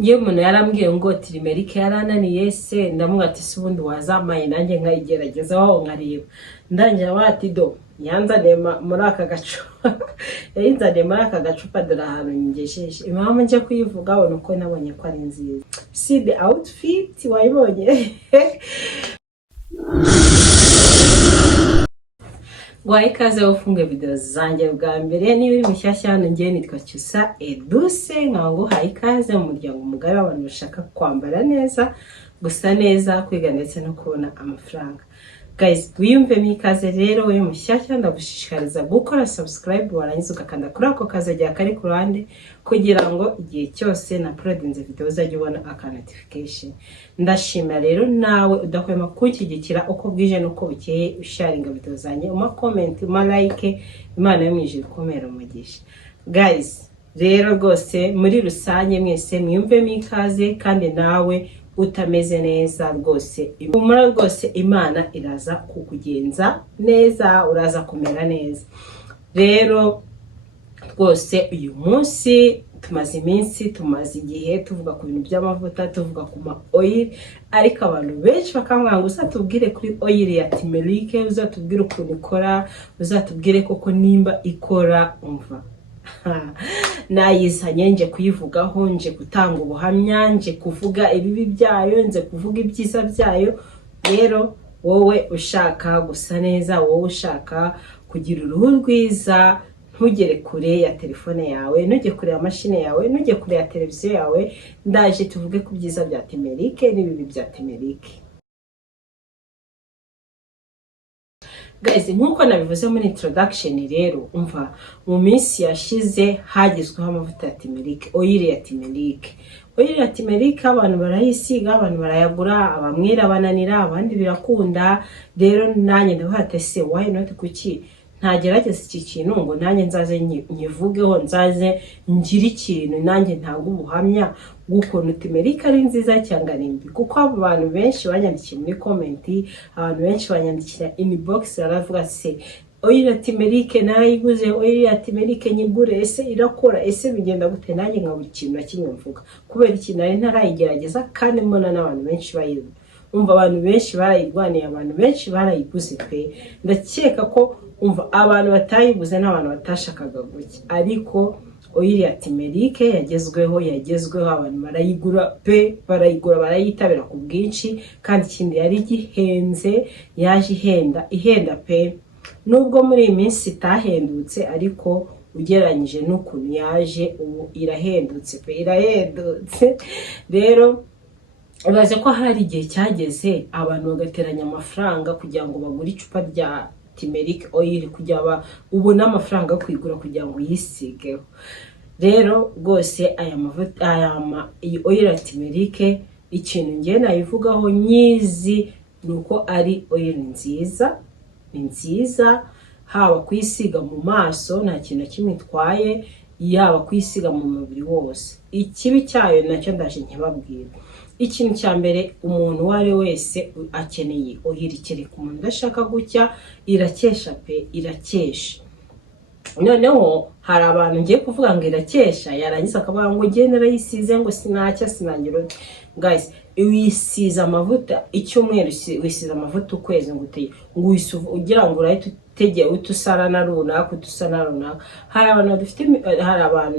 ngiye umuntu yarambwiye ngo tirimerike yarananiye se ndamubwira ati se ubundi wazamaye nanjye nkayigerageza aho nkareba ndangira bati do yanzaniye muri aka gacupa yayinzaniye muri aka gacupa dore ahantu nyigejeje impamvu nje kuyivuga ubona uko nabonye ko ari nziza see the outfit wayibonye Guhaye ikaze ufunge video zanjye bwa mbere niba uri mushyashya hano ngiye nitwa Cyusa Edouce nkango haye ikaze mu muryango mugari w'abantu bashaka kwambara neza gusa neza kwiga ndetse no kubona amafaranga guys wiyumvemo ikaze rero we mushyashya ndagushishikariza gukora subscribe warangiza ugakanda kuri ako kazajya kari ku ruhande kugira ngo igihe cyose na uploadinze video uzajye ubona aka notification ndashima rero nawe udahwema kunshyigikira uko bwije nuko bukeye usharinga video zanjye uma comment uma like Imana yo mwijuru komera umugisha guys rero rwose muri rusange mwese mwiyumvemo ikaze kandi nawe utameze neza rwose umura rwose Imana iraza kukugenza neza uraza kumera neza rero rwose uyu munsi tumaze igihe tuvuga ku bintu by'amavuta tuvuga ku ma oil ariko abantu benshi bakamwanga uzatubwire kuri oil ya Timerike uzatubwire ukuntu ikora uzatubwire koko nimba ikora umva nayizanye nje kuyivugaho nje gutanga ubuhamya nje kuvuga ibibi byayo nje kuvuga ibyiza byayo rero wowe ushaka gusa neza wowe ushaka kugira uruhu rwiza ntugere kure ya telefone yawe ntujye kure ya mashine yawe ntujye kure ya televiziyo yawe ndaje tuvuge ku byiza bya Timerike n'ibibi bya Timerike guys nkuko nabivuze muri introduction rero umva mu minsi yashize hagizweho amavuta ya Timerike oil ya Timerike abantu barayisiga abantu barayagura abamwira bananira abandi birakunda rero nanjye ndavuga se why not kuki ntagerageza iki kintu ngo nanjye nzaze nyivugeho nzaze ngira ikintu nanjye ntabwo ubuhamya gukuntu Timerike ari nziza cyangwa nimbi kuko abantu benshi banyandikiye muri comment abantu benshi banyandikira inbox baravuga se oil ya Timerike narayiguze oil ya Timerike nyigure ese irakora ese bigenda gute nanjye nka buri kintu nakimwe mvuga kubera ikintu nari ntarayigerageza kandi mbona n'abantu benshi bayizi umva abantu benshi barayigwaniye abantu benshi barayiguze pe ndakeka ko umva abantu batayiguze n'abantu batashakaga guki ariko oil ya Timerike yagezweho abantu barayigura pe barayigura barayitabira ku bwinshi kandi ikindi yari gihenze yaje ihenda pe nubwo muri iyi minsi itahendutse ariko ugereranyije n'ukuntu yaje ubu irahendutse pe irahendutse rero ibaze ko hari igihe cyageze abantu bagateranya amafaranga kugira ngo bagure icupa rya Timerike oil kugira ubona amafaranga kwigura kugira ngo yisigeho rero rwose aya mavuta iyi oil ya Timerike ikintu ngiye nayivugaho nyizi nuko ari oil nziza haba kwisiga mu maso nta kintu kimwe itwaye yaba kwisiga mu mubiri wose ikibi cyayo nacyo ndaje nkibabwira ikintu cya mbere umuntu wari wese akeneye oil kereka umuntu udashaka gucya irakesha pe irakesha noneho hari abantu ngiye kuvuga ngo irakesha yarangiza akavuga ngo ngendera yisize ngo sinacya sinangiro guys wisiza amavuta icyumweru wisiza amavuta ukwezi ngo ugira ngo urahita tegeye utusarana runaka hari abantu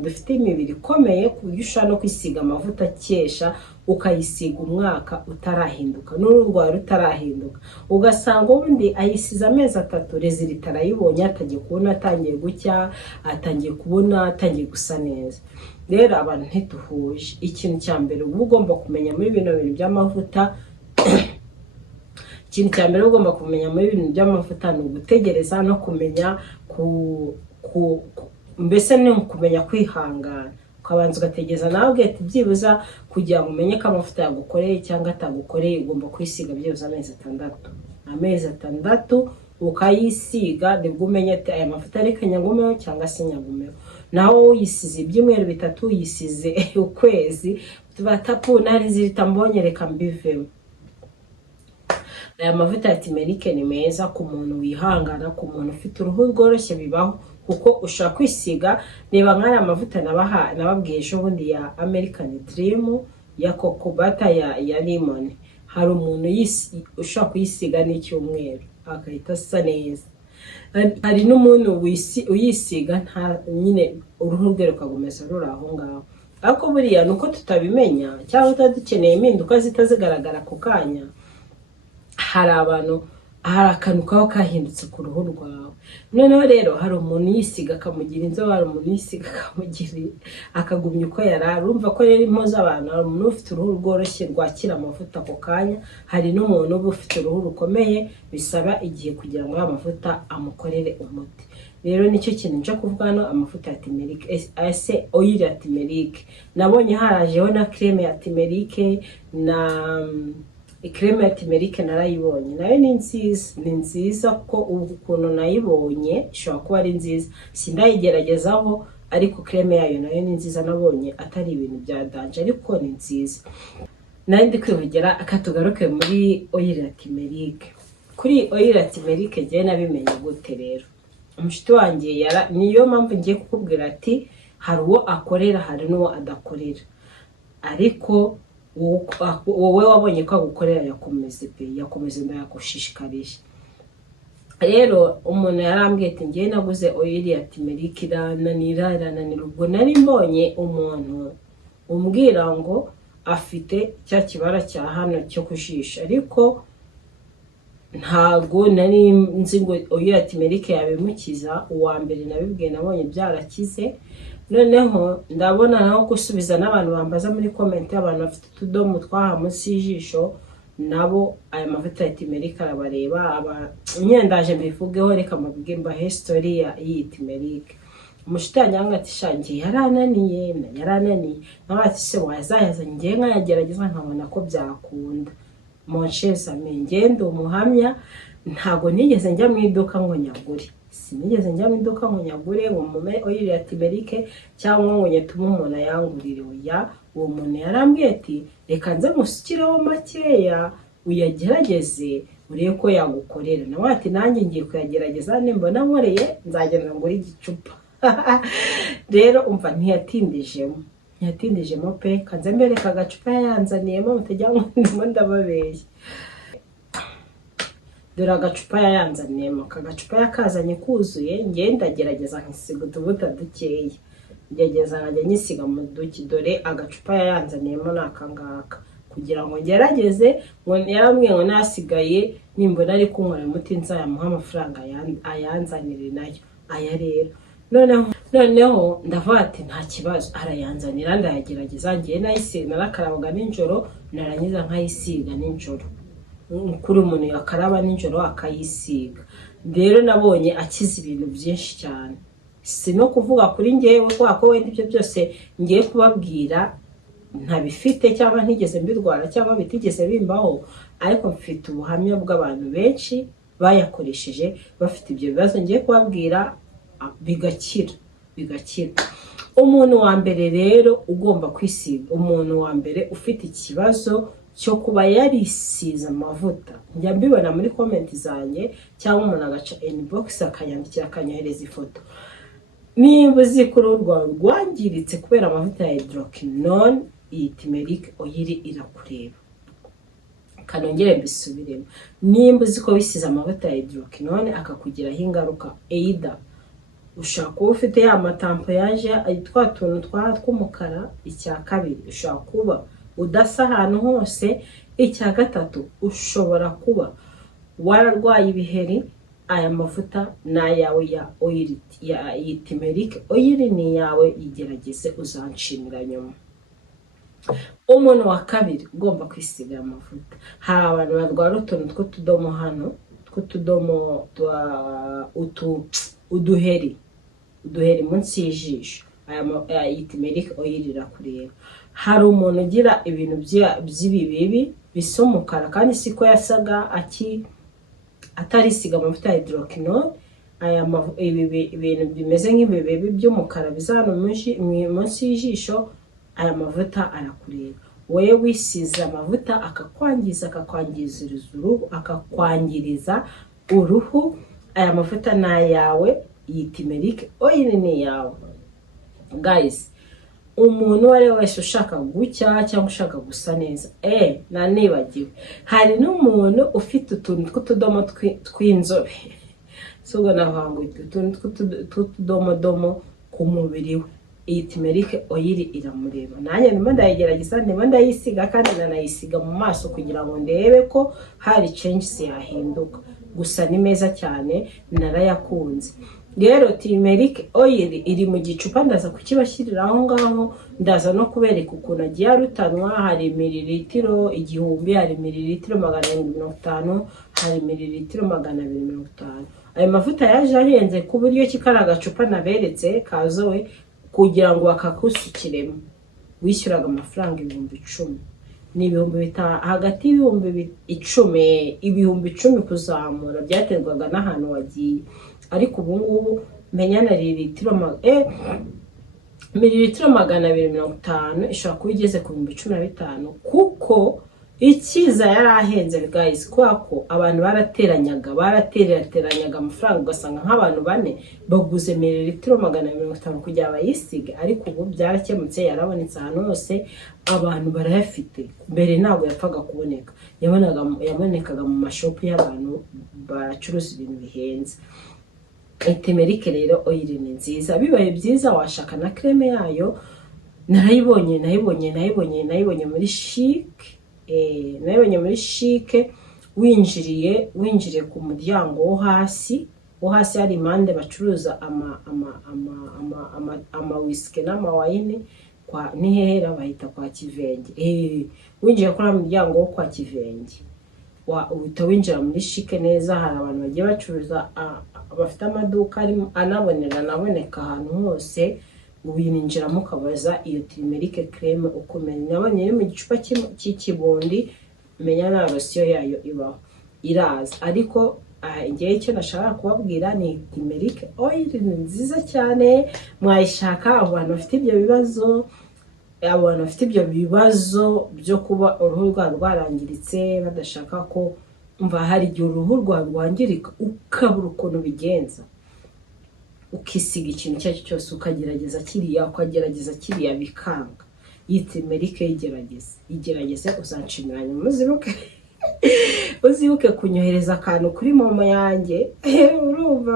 dufite imibiri ikomeye ku buryo ushobora no kwisiga amavuta akesha ukayisiga umwaka utarahinduka n'urwara rutarahinduka ugasanga ubundi ayisiza amezi 3 resultat arayibonye atagiye kubona atangiye gucya atangiye kubona atangiye gusa neza rero abantu ntituhuje ikintu cya mbere ugomba kumenya muri bino bintu by'amavuta ikintu cya mbere ugomba kumenya muri ibintu by'amavuta ni ugutegereza no kumenya mbese ni kumenya kwihangana ukabanza ugategeza nawe ugahita byibuza kugira ngo umenye ko amavuta yagukoreye cyangwa atagukoreye ugomba kwisiga byibuza amezi 6 ukayisiga nibwo umenye ati aya mavuta ari kanyagumeho cyangwa se nyagumeho naho uyisize ibyumweru 3 uyisize ukwezi tubatapu nari zitambonye reka mbivemo aya mavuta ya Timerike ni meza ku muntu wihangana ku muntu ufite uruhu rworoshye bibaho kuko ushaka kwisiga. Reba nk'ari amavuta nababwiye ejo bundi ya American Dream ya coco butter ya lemon, hari umuntu ushaka kuyisiga n'icyumweru agahita asa neza. Hari n'umuntu uyisiga nta nyine uruhu rwe rukagumeza ruri aho ngaho. Ariko buriya nuko tutabimenya cyangwa tutadukeneye impinduka zitazigaragara ku kanya. Hari akantu kaba kahindutse ku ruhu rwawe. Noneho rero hari umuntu yisiga akamugira inzobe, hari umuntu yisiga akagumya uko yari. Urumva ko rero impuzu abantu, hari umuntu ufite uruhu rworoshye rwakira amavuta ako kanya, hari n'umuntu uba ufite uruhu rukomeye bisaba igihe kugira ngo amavuta amukorere umuti. Rero nicyo kintu nje kuvuga hano, amavuta ya turmeric, ese oil ya turmeric. Nabonye harajeho na creme ya turmeric, na creme ya turmeric narayibonye nayo ni nziza ko ukuntu nayibonye ishobora kuba ari nziza. Sindayigeragezaho ariko creme yayo nayo ni nziza, nabonye atari ibintu bya danje ariko ni nziza. Nari ndi kwivugera akatugaruke muri oil ya turmeric. Kuri oil ya turmeric je nabimenye gute rero? Umushiti wanjye niyo mpamvu ngiye kukubwira ati hari uwo akorera hari n'uwo adakorera, ariko wowe wabonye ko agukorera yakomeze ndayagushishikarije. Rero umuntu yarambwiye ati ngiye naguze oil ya turmeric irananira. Ubwo nari mbonye umuntu umbwira ngo afite cya kibara cya hano cyo kujisha, ariko ntago nari nzi ngo oil ya turmeric yabimukiza. Uwa mbere nabibwiye nabonye byarakize. Noneho ndabona naho gusubiza n'abantu bambaza muri comment, abantu bafite utudomo twaha munsi y'ijisho nabo aya mavuta ya turmeric arabareba. Nyendaje mbivugeho, reka mubwire mba history ya iyi turmeric. Umushiti yanyanga ati shangiye yarananiye nabati se wazayazanye ngiye nkayagerageza nkabona ko byakunda. Moncheza ngende umuhamya, ntago nigeze njya mu iduka ngo nyagure. Sinigeze njya mu iduka ngo nyagure umume oil ya turmeric cyangwa ngo nyetume umuntu ayangurire. Oya, uwo muntu yarambwiye ati reka nze musukireho makeya uyagerageze urebe ko yagukorera. Nawe ati nanjye ngiye kuyagerageza, nimbona nkoreye nzagenda ngura igicupa. Rero umva ntiyatindijemo pe. Kanze mbereka agacupa yayanzaniyemo mutajya ngo ndimo ndababeshya. Dore agacupa yayanzaniyemo, kagacupa yakazanye kuzuye, ngenda gerageza nkisiga utubuta dukeya. Ngerageza nkajya nyisiga mu duki. Dore agacupa yayanzaniyemo nakangaka kugira ngo ngerageze, ngo yarambwiye ngo nasigaye nimbona ari kunkora umuti nzayamuha amafaranga ayanzanire nayo. Aya rero noneho ndavuga ati nta kibazo, arayanzanira ndayagerageza. Ngiye nayisiga narakarabaga nijoro, narangiza nkayisiga nijoro. Kuri umuntu yakaraba nijoro akayisiga. Rero nabonye akiza ibintu byinshi cyane. Si no kuvuga kuri ngewe ko wenda ibyo byose ngiye kubabwira ntabifite cyangwa ntigeze mbirwara cyangwa bitigeze bimbaho, ariko mfite ubuhamya bw'abantu benshi bayakoresheje bafite ibyo bibazo ngiye kubabwira bigakira. Umuntu wa mbere rero ugomba kwisiga, umuntu wa mbere ufite ikibazo cyo kuba yarisize amavuta, njya mbibona muri comment zanjye cyangwa umuntu agaca inbox akanyandikira akanyohereza ifoto. Niba uzi ko uruhu rwawe rwangiritse kubera amavuta ya hydroquinone, iyi turmeric oil irakureba. Kanongere mbisubiremo, nimba uzi ko wisize amavuta ya hydroquinone akakugiraho ingaruka, either ushaka kuba ufite ya matampo yaje twa tuntu tw'umukara, icya kabiri ushaka kuba udasa ahantu hose, icya gatatu ushobora kuba wararwaye ibiheri. Aya mavuta nayawe ya oil ya turmeric oil ni yawe, igerageze uzanshimira nyuma. Umuntu wa kabiri ugomba kwisiga amavuta, hari abantu barwara utuntu tw'utudomo hano, tw'utudomo uduheri munsi y'ijisho. Aya turmeric oil irakureba. Hari umuntu ugira ibintu by'ibibibi bisa umukara kandi siko yasaga atarisiga amavuta ya hydroquinone. Ibintu bimeze nk'ibibibi by'umukara bizana munsi y'ijisho, aya mavuta arakureba. Wowe wisize amavuta akakwangiriza uruhu, aya mavuta nayawe iyi turmeric oil ni yawe. Guys, umuntu wari wese ushaka gucya cyangwa ushaka gusa neza, nanibagiwe, hari n'umuntu ufite utuntu tw'utudomo tw'inzobe, so navangu utuntu tw'utudomodomo ku mubiri we, iyi turmeric oil iramureba. Nanjye ndimo ndayigerageza, ndimo ndayisiga kandi nanayisiga mu maso kugira ngo ndebe ko hari changes yahinduka. Gusa ni meza cyane, narayakunze. Rero turmeric oil iri mu gicupa, ndaza kukibashyirira aho ngaho, ndaza no kubereka ukuntu agiye arutanwa. Hari mililitiro 1000, hari mililitiro 750, hari mililitiro 250. Ayo mavuta yaje ahenze ku buryo kikara agacupa naberetse kazowe kugira ngo bakakusukiremo wishyuraga amafaranga 10,000. Ni ibihumbi hagati y'ibihumbi 10 kuzamura, byaterwaga n'ahantu wagiye. Ariko ubu ngubu menya na mililitiro 250 ishobora kuba igeze ku 15,000, kuko ikiza yarahenze guys, kwako abantu barateranyaga amafaranga, ugasanga nk'abantu 4 baguze mililitiro 250 kugira bayisige. Ariko ubu byarakemutse, yarabonetse ahantu hose, abantu barayafite. Mbere ntabwo yapfaga kuboneka, yabonekaga mu mashopu y'abantu bacuruza ibintu bihenze. Turmeric rero oil ni nziza, bibaye byiza washaka na creme yayo. Nayibonye muri Chic, nayibonye muri Chic. winjiriye ku muryango wo hasi hari impande bacuruza ama whisky n'amawine, kwa nihera bahita kwa Kivenge. Winjiye kuri muryango wo kwa Kivenge, uhita winjira muri Chic neza. Hari abantu bagiye bacuruza, bafite amaduka anaboneka ahantu hose. Winjiramo ukabaza iyo turmeric creme ukomeye. Nabonye iri mu gicupa cy'ikibundi, menya na rosiyo yayo ibaho iraza. Ariko igihe icyo nashaka kubabwira ni turmeric oil ni nziza cyane. Mwayishaka abantu bafite ibyo bibazo byo kuba uruhu rwarangiritse, badashaka ko hari igihe uruhu rwangirika ukabura ukuntu bigenza, ukisiga ikintu icyo cyose ukagerageza kiriya bikanga. Iyi turmeric igerageze uzanshimiranya, uzibuke kunyohereza akantu kuri momo yanjye. Urumva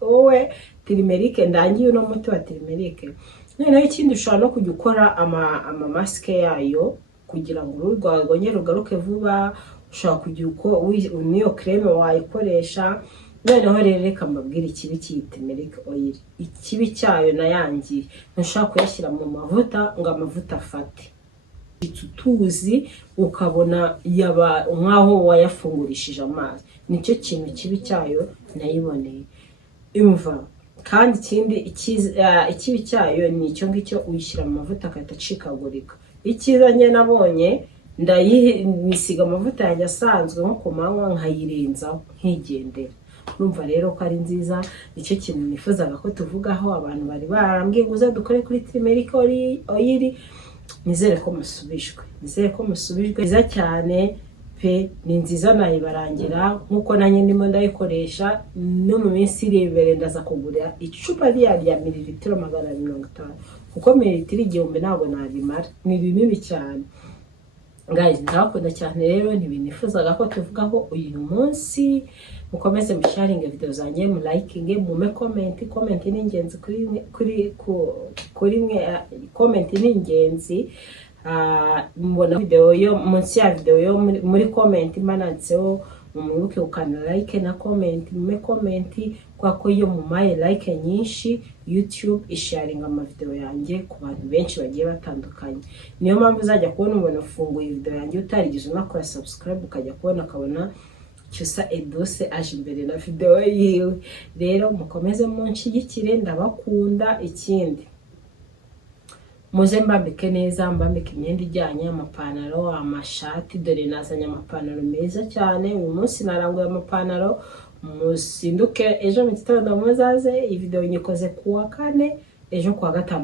wowe turmeric ndangiye uno muti wa turmeric. Noneho ikindi ushobora no kujya ukora ama mask yayo kugira ngo uruhu rwawe rwongere rugaruke vuba. Ushobora kujya niyo creme wayikoresha. Noneho rero reka mbabwire ikibi cy'iyi turmeric oil. Ikibi cyayo nayangiye, ntushaka kuyashyira mu mavuta ngo amavuta afate, tuzi ukabona yaba nkaho wayafungurishije amazi. Nicyo kintu kibi cyayo nayiboneye. Imva kandi ikindi ikibi cyayo ni icyo ngicyo, uyishyira mu mavuta akahita acikagurika. Icyiza njye nabonye, ndayisiga amavuta yanjye asanzwe nko ku manywa, nkayirenzaho nkigendera. Urumva rero ko ari nziza. Nicyo kintu nifuzaga ko tuvugaho. Abantu bari barambwiye ngo dukore kuri turmeric oil. Nizere ko musubijwe nziza cyane pe, ni nziza. Nayibarangira nkuko nanjye ndimo ndayikoresha. No mu minsi iri imbere ndaza kugura icupa rya mililitiro 250, kuko mililitiro 1000 ntabwo nabimara, ni binini cyane. Guys, ndabakunda cyane rero, ntibinifuzaga ko tuvugaho uyu munsi. Mukomeze musharinge video zanjye, mu likinge, mume comment ni ingenzi kuri mwe. Comment ni ingenzi. Mbona video yo munsi ya video yo muri comment manatseho, mwibuke ukana like na comment, mume comment, kwa ko iyo mumaye like nyinshi YouTube isharinga ama video yanjye ku bantu benshi bagiye batandukanye. Niyo mpamvu uzajya kubona umuntu ufunguye video yanjye utarigeze unakora subscribe, ukajya kubona Cyusa Edouce aje imbere na video yiwe. Rero mukomeze munshigikire, ndabakunda. Ikindi muze mbambike neza, mbambike imyenda ijyanye, amapantaro, amashati. Dore nazanye amapantaro meza cyane. Uyu munsi naranguye amapantaro. Musinduke ejo mu gitondo muzaze. Iyi video nyikoze kuwa 4, ejo kuwa 5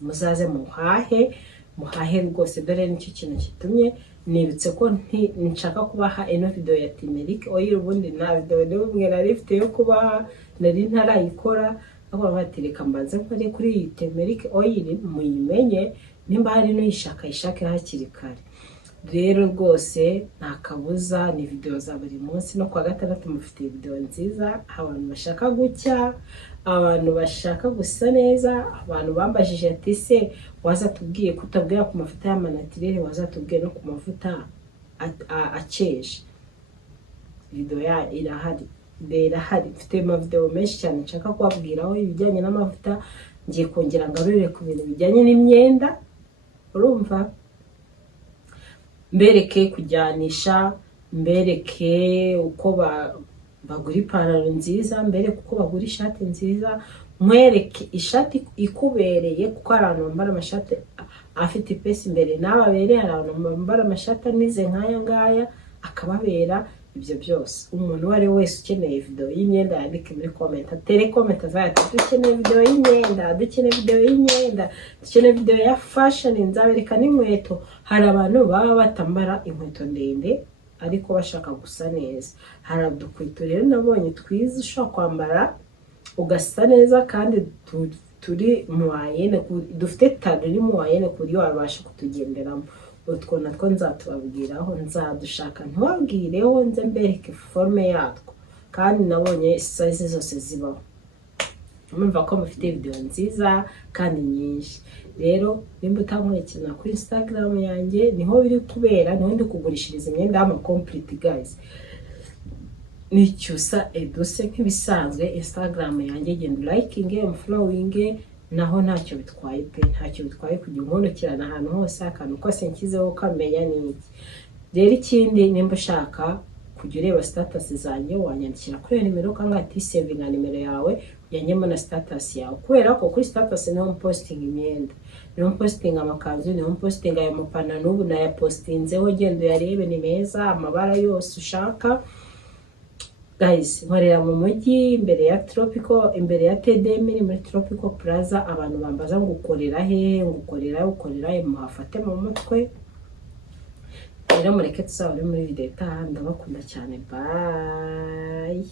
muzaze muhahe. muhahe rwose, dore nicyo kintu kitumye nibutse ko nshaka kubaha ino video ya turmeric oil. Ubundi nta video n'imwe nari mfite yo kubaha, nari ntarayikora, ahubwo batereka mbanze nkore kuri iyi turmeric oil muyimenye, nimba hari n'uyishaka ishake hakiri kare. Rero rwose nta kabuza ni video za buri munsi, no kwa gatandatu mufite video nziza, abantu bashaka gucya, abantu bashaka gusa neza, abantu bambajije ati se wazatubwiye kutabwira ku mavuta y'amanatirere, wazatubwiye no ku mavuta aceje. Video ya irahari, mfite amavideo menshi cyane nshaka kubabwiraho ibijyanye n'amavuta. Ngiye kongera ngarurire ku bintu bijyanye n'imyenda, urumva, mbereke kujyanisha, mbereke uko bagura ipantaro nziza, mbereke uko bagura ishati nziza, mwereke ishati ikubereye, kuko hari abantu bambara amashati afite ipesi imbere n'ababereye, hari abantu bambara amashati anize nk'aya ngaya akababera. Ibyo byose umuntu uwo ari wese ukeneye video y'imyenda yandike muri comment, atere comment azati dukeneye video y'imyenda, dukeneye video y'imyenda, dukeneye video ya fashion, nzabereka n'inkweto. Hari abantu baba batambara inkweto ndende ariko bashaka gusa neza, hari udukweto rero nabonye twiza ushobora kwambara ugasa neza, kandi turi mu wayene, dufite tano iri mu wayene ku buryo wabasha kutugenderamo. Utwo natwo nzatubabwiraho, nzadushaka ntibabwireho, nze mbereke forme yatwo, kandi nabonye size zose zibaho. Mumva ko mufite video nziza kandi nyinshi. Rero nimba utankurikirana kuri Instagram yanjye, niho biri kubera, niho ndi kugurishiriza imyenda y'ama complete guys. Nicyusa Edouce nk'ibisanzwe. Instagram yanjye genda liking, following, naho ntacyo bitwaye pe, ntacyo bitwaye kujya unkundikirana ahantu hose, akantu kose nshyizeho ukamenya n'iki. Rero ikindi, nimba ushaka kujya ureba status zanjye, wanyandikira kuri nimero kanga ati save na nimero yawe yanyemo na status yawe, kubera ko kuri status niho posting imyenda, niho posting amakanzu, niho posting aya mapana, n'ubu naya postinzeho, genda uyarebe ni meza, amabara yose ushaka. Guys, nkorera mu mujyi imbere ya Tropical, imbere ya TDM muri Tropical Plaza. Abantu bambaza ngo ukorera he, ukorera he, muhafate mu mutwe. Rero mureke tuzabure muri video itaha. Ndabakunda cyane, bye.